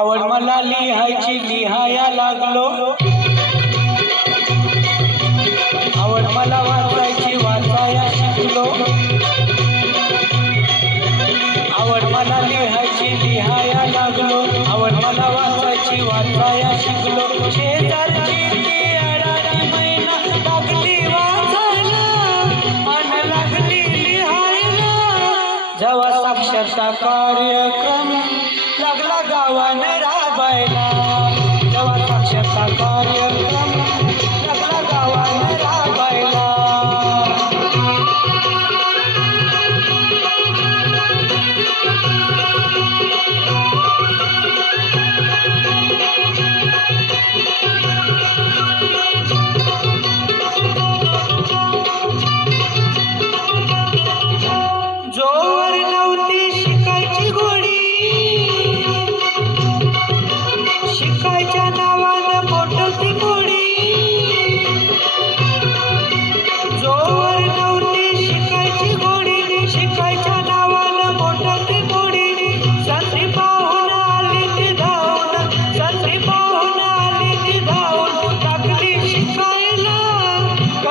आवड मला लिहायची लिहाया लागलो. आवड मला वाचायची वाचाया शिकलो. आवड मला लिहायची लिहाया लागलो. आवड मला वाचायची वाचाया शिकलो. शेजारची ती कार्यक्रम लागला गावाने राबायला जेव्हा साक्षरता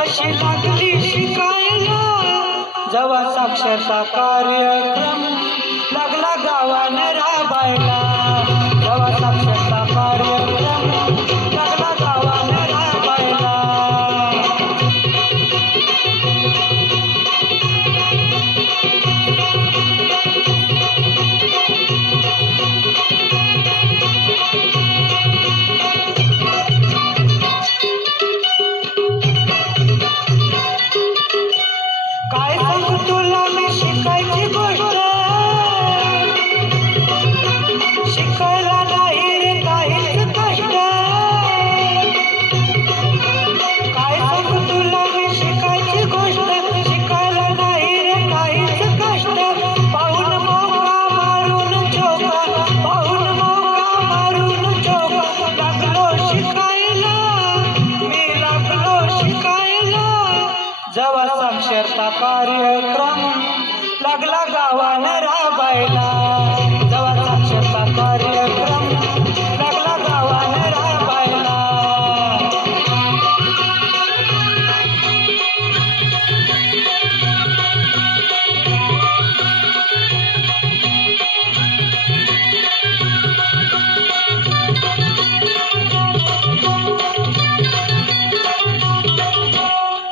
कशी लागली शिकायला जेव्हा साक्षरता कार्यक्रम साक्षरता कार्यक्रम लागला गावानं राबायला. जेव्हा साक्षरता कार्यक्रम लागला गावानं राबायला.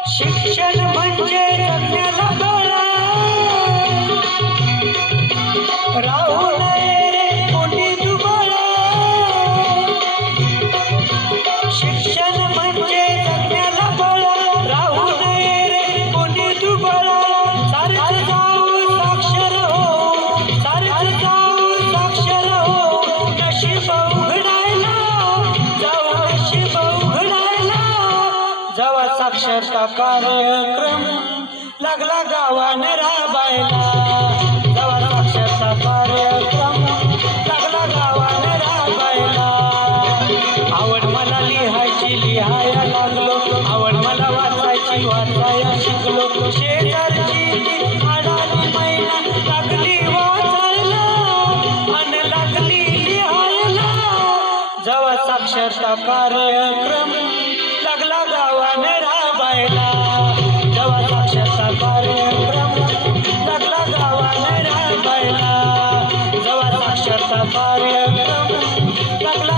शिक्षण साक्षरता कार्यक्रम लागला गावाने राबायला. जेव्हा साक्षरता कार्यक्रम लागला गावाने राबायला. आवड मला लिहायची लिहाया लागलो. आवड मला वाचायची वाचाया शिकलो. शेजारची ती अडाणी मैना लागली वाचायला आणि लागली लिहायला. जेव्हा साक्षरता कार्यक्रम Bakla